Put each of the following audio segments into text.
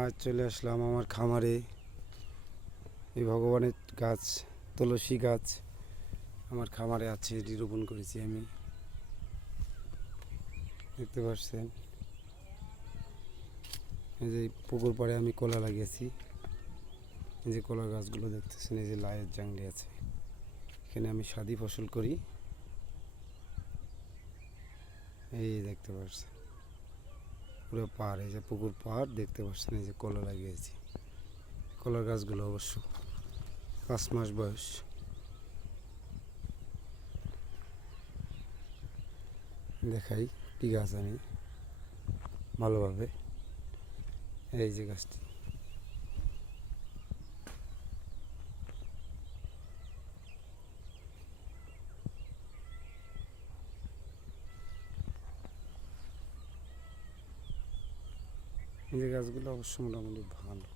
আজ চলে আসলাম আমার খামারে। এই ভগবানের গাছ, তুলসী গাছ আমার খামারে আছে, এটি রোপণ করেছি আমি। দেখতে পাচ্ছেন, এই যে পুকুর পাড়ে আমি কলা লাগিয়েছি। এই যে কলার গাছগুলো দেখতেছেন, এই যে লায়ের জাংলি আছে। এখানে আমি সাদি ফসল করি। এই দেখতে পাচ্ছেন পুরো পাড়, এই যে পুকুর পাড় দেখতে পাচ্ছেন। এই যে কলা লাগিয়েছি, কলার গাছগুলো অবশ্য 5 মাস বয়স। দেখাই কি গাছ আমি ভালোভাবে। এই যে গাছটি, এই যে গাছগুলো অবশ্য মোটামুটি ভালো।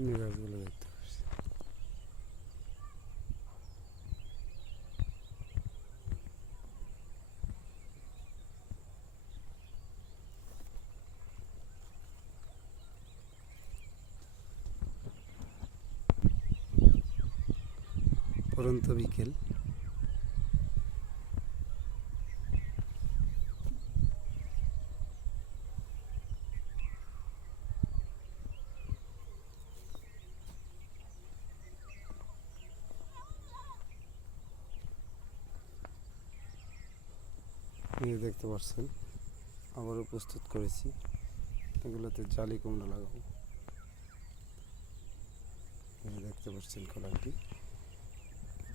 এই গাছগুলো দেখতে পাচ্ছি। পরন্ত বিকেল, এই দেখতে পাচ্ছেন আবারও প্রস্তুত করেছি। এগুলোতে জালি কুমড়া লাগাবো। দেখতে পাচ্ছেন কলারটি,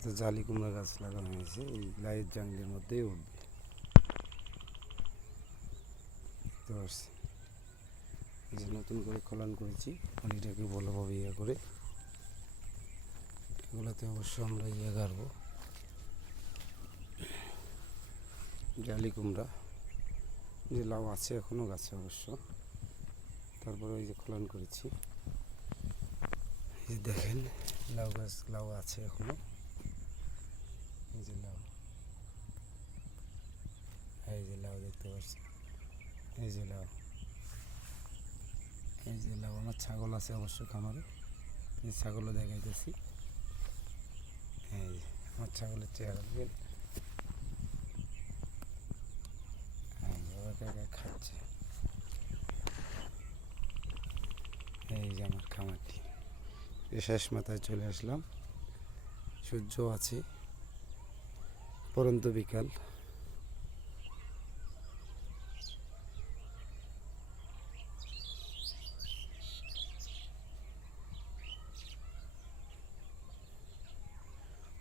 তো জালি কুমড়া গাছ লাগানো হয়েছে। এই লাইট জাংলির মধ্যেই উঠবে, দেখতে পাচ্ছেন। এই যে নতুন করে খোলান করেছি, এটাকে ভালোভাবে করে এগুলোতে অবশ্য আমরা গাড়বো জালি কুমড়া। যে লাউ আছে এখনো গাছে অবশ্য, তারপরে ওই যে খোলান করেছি। এই যে দেখেন লাউ গাছ, লাউ আছে এখনো। এই যে লাউ, এই যে লাউ দেখতে পাচ্ছি। এই যে লাউ, এই যে লাউ। আমার ছাগল আছে অবশ্য খামারে, এই ছাগলও দেখাইতেছি। এই যে আমার ছাগলের চেহারা দেখেন, খাচ্ছে। এই যে আমার খামারটি, শেষ মাথায় চলে আসলাম। সূর্য আছে, পরন্ত বিকাল।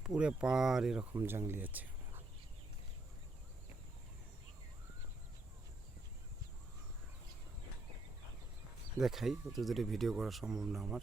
পুরো পাড় এরকম জাংলি আছে। দেখাই, অত দূরে ভিডিও করা সম্ভব না আমার।